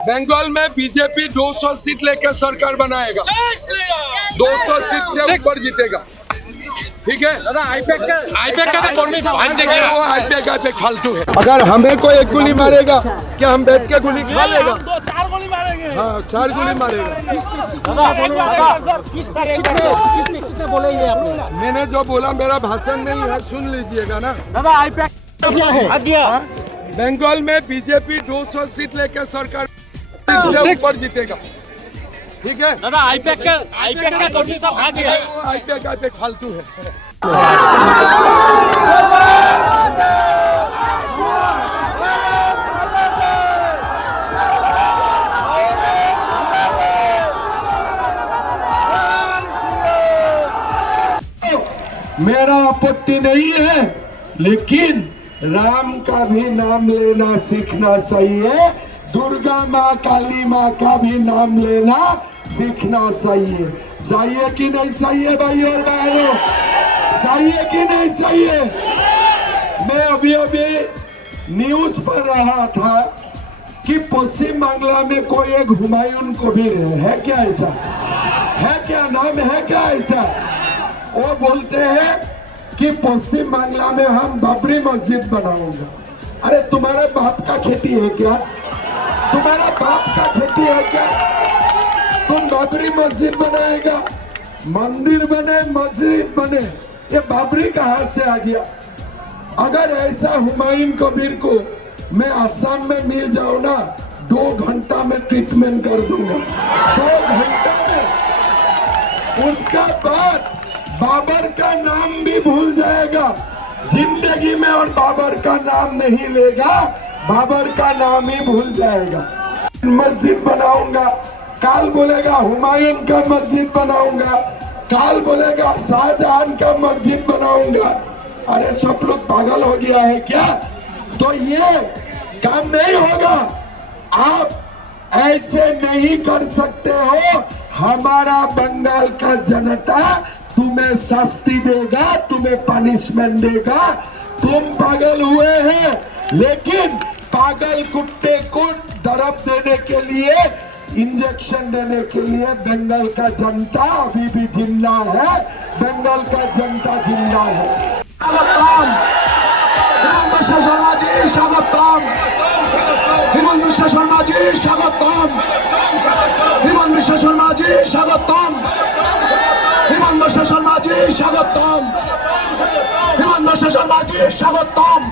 बंगाल में BJP 200 seat लेकर सरकार बनाएगा। 200 सीट से ऊपर जीतेगा। ठीक है। आईपैक का तो कौन सा वो आईपैक फालतू है। अगर हमें कोई एक गोली मारेगा क्या हम बैठ के गोली खा लेगा? चार गोली मारेंगे। हाँ 4 गोली मारेगा। किस बोले ये आपने? मैंने जो बोला मेरा भाषण नहीं है, सुन लीजिएगा ना। दादा आईपैक क्या है? बंगाल में बीजेपी 200 सीट लेकर सरकार से ऊपर जीतेगा। ठीक है। दादा आईपैक का कौन सा भाग है? वो आईपैक फालतू है। मेरा आपत्ति नहीं है, लेकिन राम का भी नाम लेना सीखना सही है। दुर्गा माँ काली माँ का भी नाम लेना सीखना सही है। सही है कि नहीं सही है भाई और बहनों? सही है कि नहीं सही है? मैं अभी न्यूज पढ़ रहा था कि पश्चिम बांग्ला में कोई एक हुमायूं कबीर है क्या? ऐसा है क्या? नाम है क्या ऐसा? वो बोलते हैं कि पश्चिम बांग्ला में हम बाबरी मस्जिद बनाऊंगा। अरे तुम्हारे बाप का खेती है क्या? तुम्हारा बाप का खेती है क्या? तुम बाबरी मस्जिद बनाएगा? मंदिर बने मस्जिद बने, ये बाबरी कहाँ से आ गया? अगर ऐसा हुमायूं कबीर को मैं आसाम में मिल जाऊं ना, 2 घंटा में ट्रीटमेंट कर दूंगा। 2 घंटा में। उसका बाद बाबर का नाम भी भूल जाएगा जिंदगी में, और बाबर का नाम नहीं लेगा, बाबर का नाम ही भूल जाएगा। मस्जिद बनाऊंगा, काल बोलेगा हुमायूं का मस्जिद बनाऊंगा, काल बोलेगा शाहजहां का मस्जिद बनाऊंगा। अरे सब लोग पागल हो गया है क्या? तो ये काम नहीं होगा। आप ऐसे नहीं कर सकते हो। हमारा बंगाल का जनता तुम्हें शास्ति देगा, तुम्हें पनिशमेंट देगा। तुम पागल हुए हैं, लेकिन पागल कुत्ते को दरब देने के लिए, इंजेक्शन देने के लिए बंगाल का जनता अभी भी जिंदा है। बंगाल का जनता जिंदा है। हिमंत बिश्व शर्मा जी स्वागतम। हिमंत बिश्व शर्मा जी स्वागतम। हिमंत बिश्व शर्मा जी स्वागतम। हिमंत बिश्व शर्मा जी स्वागतम। हिमंत बिश्व शर्मा जी स्वागतम।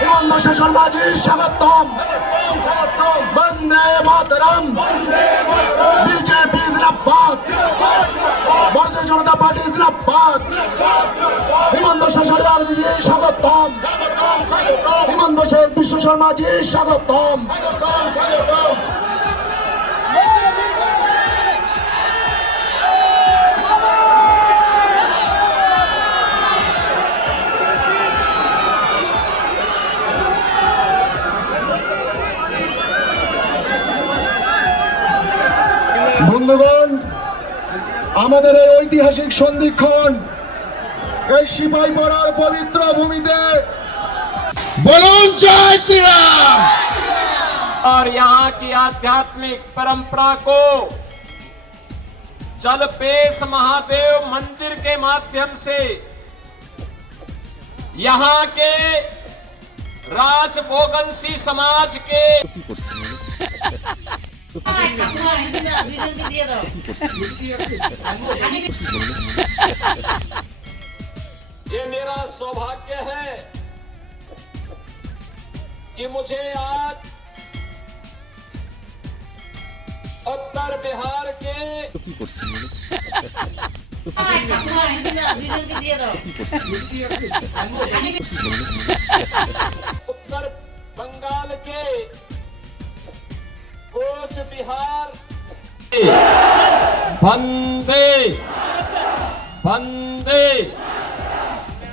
हिमंत बिश्व शर्मा जी स्वागतम। वंदे मातरम। बीजेपी जिंदाबाद। भारतीय जनता पार्टी जिंदाबाद। हिमंत बिश्व शर्मा जी स्वागतम। हिमंत बिश्व शर्मा जी स्वागतम। বন্ধুগণ, আমাদের এই ঐতিহাসিক সন্ধিক্ষণ, এই সিপাহীপাড়ার পবিত্র ভূমিতে বলুন জয় শ্রীরাম। और यहाँ की आध्यात्मिक परंपरा को जलपेश महादेव मंदिर के माध्यम से यहाँ के राजभोगंसी समाज के ये मेरा सौभाग्य है कि मुझे आज उत्तर बिहार के उत्तर बंगाल के कोच बिहार वंदे वंदे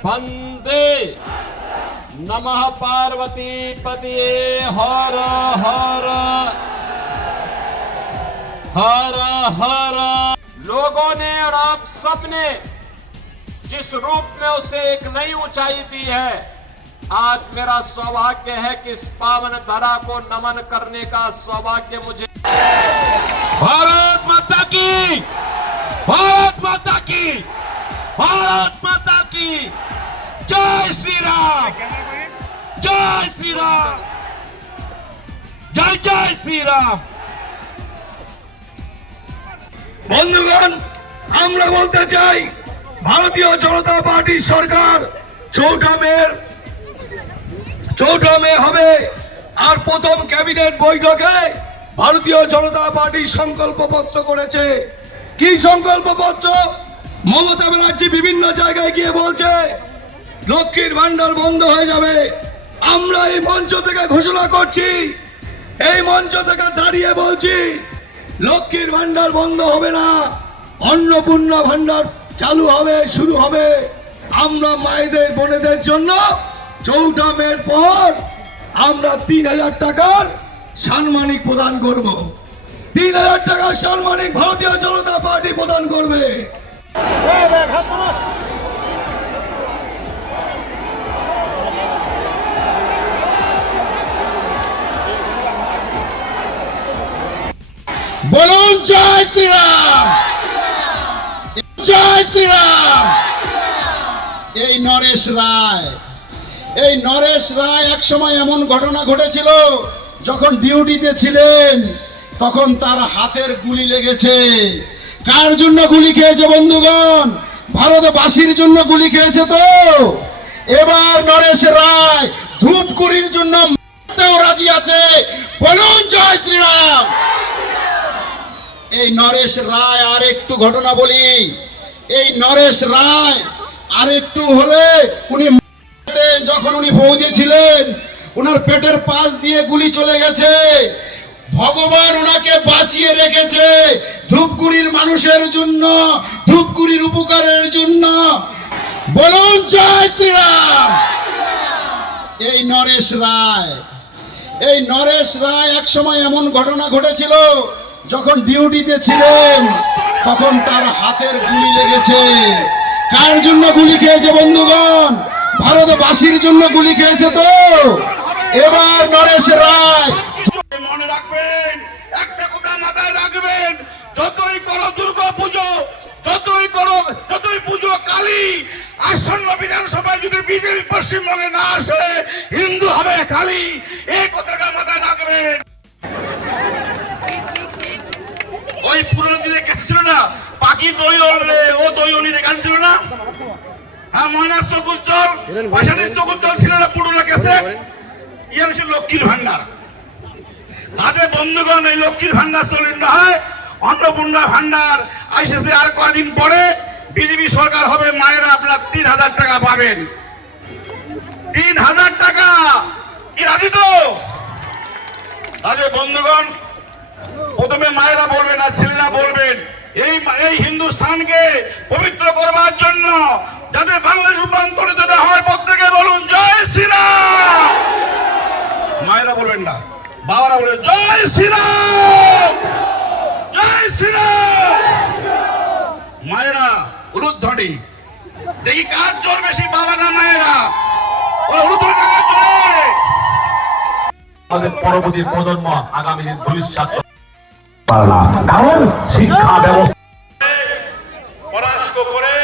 वंदे नमः पार्वती पतिये हर हर हर हर। लोगों ने और आप सब ने जिस रूप में उसे एक नई ऊंचाई दी है, आज मेरा सौभाग्य है कि इस पावन धरा को नमन करने का सौभाग्य मुझे। भारत माता की, भारत माता की, भारत माता की जय श्री राम, जय श्री राम, जय जय श्री राम। বন্ধুগণ, আমরা বলতে চাই ভারতীয় জনতা পার্টি সরকার 4 মে হবে। আর প্রথম ক্যাবিনেট বৈঠকে ভারতীয় জনতা পার্টি সংকল্পপত্র করেছে। কি সংকল্পপত্র? মমতা ব্যানার্জি বিভিন্ন জায়গায় গিয়ে বলছে লক্ষ্মীর ভান্ডার বন্ধ হয়ে যাবে। আমরা এই মঞ্চ থেকে ঘোষণা করছি, এই মঞ্চ থেকে দাঁড়িয়ে বলছি লক্ষ্মীর ভান্ডার বন্ধ হবে না, অন্নপূর্ণা ভান্ডার চালু হবে, শুরু হবে। আমরা মায়েদের বোনেদের জন্য 4 মের পর আমরা 3000 টাকার সম্মানিক প্রদান করব। 3000 টাকার সম্মানিক ভারতীয় জনতা পার্টি প্রদান করবে। বলুন জয় শ্রীরাম, জয় শ্রীরাম। এই নরেশ রায় এক সময় এমন ঘটনা ঘটেছিল, যখন ডিউটিতে ছিলেন তখন তার হাতের গুলি লেগেছে। কার জন্য গুলি খেয়েছে বন্ধুগণ? ভারতবাসীর জন্য গুলি খেয়েছে। তো এবার নরেশ রায় ধূপগুড়ির জন্য মরতেও রাজি আছে। বলুন জয় শ্রীরাম। এই নরেশ রায় আর একটু ঘটনা বলি, এই নরেশ রায় আর একটু হলে উনি যখন উনি ফৌজে ছিলেন উনার পেটের পাশ দিয়ে গুলি চলে গেছে। ভগবান ওনাকে বাঁচিয়ে রেখেছে ধূপগুড়ির মানুষের জন্য, ধূপগুড়ির উপকারের জন্য। বলুন জয় শ্রীরাম। এই নরেশ রায় এক সময় এমন ঘটনা ঘটেছিল, যখন ডিউটিতে ছিলেন তখন তার হাতের গুলি লেগেছে। কার জন্য গুলি খেয়েছে বন্ধুগণ? ভারতবাসীর জন্য গুলি খেয়েছে। তো এবার নরেশ রায় মনে রাখবেন, একটা কথা মাথায় রাখবেন, যতই করো দুর্গা পুজো, যতই পুজো কালী, আসন্ন বিধানসভায় যদি বিজেপি পশ্চিমবঙ্গে না আসে হিন্দু হবে কালী। এই কথাটা মাথায় রাখবেন। ওই পুরনো দিনে কেসে ছিল না, পাখি দই রে ও দই অলিরে গান ছিল না? হ্যাঁ, ময়নার চোখ উজ্জ্বল, পাশানির চোখ উজ্জ্বল ছিল না পুরনো কেসে? ইয়ে হচ্ছে লক্ষ্মীর ভান্ডার। তাদের বন্ধুগণ, এই লক্ষ্মীর ভান্ডার চলিত হয়, অন্নপূর্ণা ভান্ডার আইসেছে আর কদিন পরে বিজেপি সরকার হবে। মায়েরা আপনার 3000 টাকা পাবেন। 3000 টাকা কি রাজি তো? তাদের বন্ধুগণ, প্রথমে মায়েরা বলবেন আর ছেলেরা বলবেন এই হিন্দুস্থানকে পবিত্র করবার জন্য যাতে বাংলাদেশ রূপান্তরিত হয়। প্রত্যেকে বলুন জয় শ্রীরাম। মায়েরা বলবেন না, বাবারা বলবেন জয় শ্রীরাম, জয় শ্রীরাম। মায়েরা উলুধ্বনি, দেখি কার জোর বেশি, বাবা না মায়েরা? উলুধ্বনি কার জোরে? আমাদের পরবর্তী প্রজন্ম আগামী দিন ভবিষ্যৎ কারণ শিক্ষা ব্যবস্থা পরাস্ত করে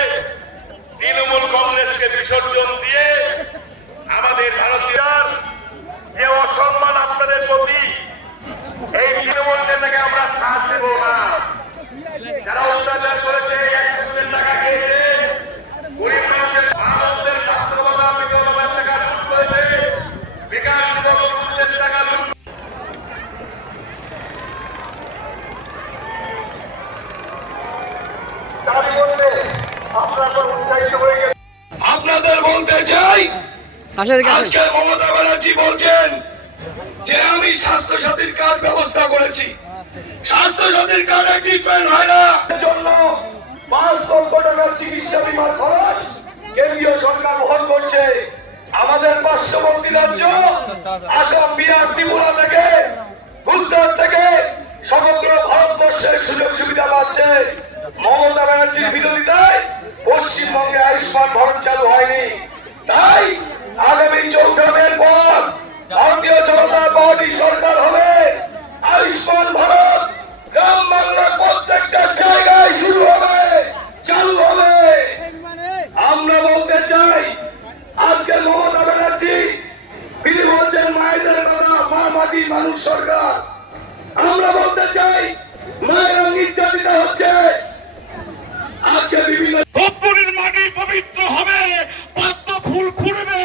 তৃণমূল কংগ্রেসকে বিসর্জন দিয়ে আমাদের ভারতীয়র যে অসম্মান আপনাদের প্রতি, এই তৃণমূল নেতাকে আমরা সাথ দেব না। যারা অত্যাচার করেছে, 100 টাকা খেয়েছে, গরিব মানুষের মানুষদের স্বাস্থ্যবতা বিধবার টাকা লুট করেছে, বেকার যুবকদের টাকা লুট। আপনাদের বলতে চাই, আজকে মমতা ব্যানার্জি বলছেন যে আমি স্বাস্থ্য সাথীর কার্ড ব্যবস্থা করেছি। স্বাস্থ্য সাথীর কার্ডে ট্রিটমেন্ট হয় না, জন্য 5 লক্ষ টাকার চিকিৎসা বিমার খরচ কেন্দ্রীয় সরকার বহন করছে। আমাদের পার্শ্ববর্তী রাজ্য আসাম, বিহার, ত্রিপুরা থেকে, গুজরাট থেকে সমগ্র ভারতবর্ষের সুযোগ সুবিধা পাচ্ছে। মমতা ব্যানার্জির বিরোধিতায় পশ্চিমবঙ্গে আয়ুষ্মান ভারত চালু হয়নি। তাই আগামী 14 পর ভারতীয় জনতা পার্টি সরকার হবে। আয়ুষ্মান ভারত গ্রাম বাংলার প্রত্যেকটা জায়গায় শুরু হবে, চালু হবে। আমরা বলতে চাই আজকে মমতা ব্যানার্জি তিনি বলছেন মায়েদের কথা, মা মাটি মানুষ সরকার। আমরা বলতে চাই মায়েরা নির্যাতিত হচ্ছে। আজকে বিভিন্ন কর্পূরের মাটি পবিত্র হবে, পদ্ম ফুল ফুটবে,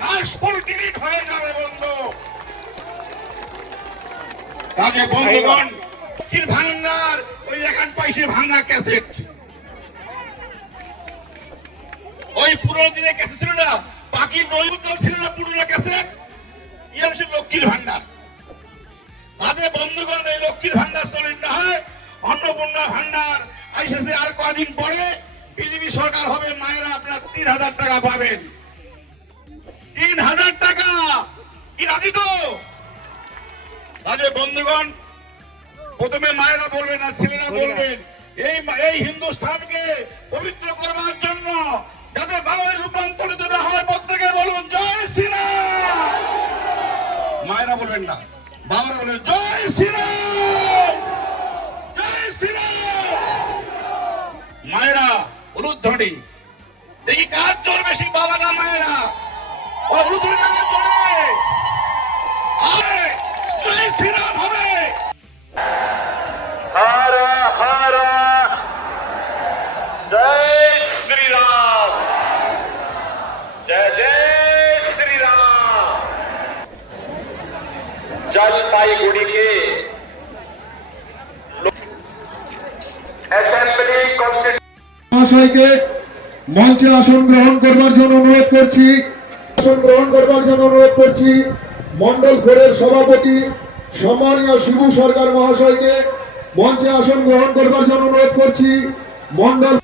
ঘাস ফুল ডিলিট হয়ে যাবে বন্ধু। কাজে বন্ধুগণ, লক্ষ্মীর ভাঙার ওই 1 পয়সা ভাঙা ক্যাসেট, ওই পুরোনো দিনে ক্যাসেট ছিল না, বাকি নৈবদ্য ছিল না পুরোনো ক্যাসেট, ইয়ে হচ্ছে লক্ষ্মীর ভান্ডার। তাদের বন্ধুগণ এই লক্ষ্মীর ভান্ডার চলিত না হয়, অন্নপূর্ণা ভান্ডার আইসিসি আর কদিন পরে বিজেপি সরকার হবে, মায়েরা আপনার 3000 টাকা পাবেন। 3000 টাকা কি রাজি তো? তাদের বন্ধুগণ, প্রথমে মায়েরা বলবেন আর ছেলেরা বলবেন, এই হিন্দুস্থানকে পবিত্র করবার জন্য যাতে বাংলাদেশ রূপান্তরিত না হয়, প্রত্যেকে বলুন জয় শ্রীরাম। মায়েরা বলবেন না, বাবারা বলবেন জয় শ্রীরাম, জয় শ্রীরাম। মায়েরা উলুধ্বনি, দেখি কার জোর বেশি, বাবা না মায়েরা? উলুধ্বনি কার জোরে? জয় শ্রীরাম হবে। हर हर जय श्री राम, जय जय श्री राम। जलपाईगुड़ी के असेंबली মহাশয়কে মঞ্চে আসন গ্রহণ করবার জন্য অনুরোধ করছি। আসন গ্রহণ করবার জন্য অনুরোধ করছি মন্ডল 4-এর সভাপতি সম্মানীয় শিবু সরকার মহাশয়কে মঞ্চে আসন গ্রহণ করবার জন্য অনুরোধ করছি। মন্ডল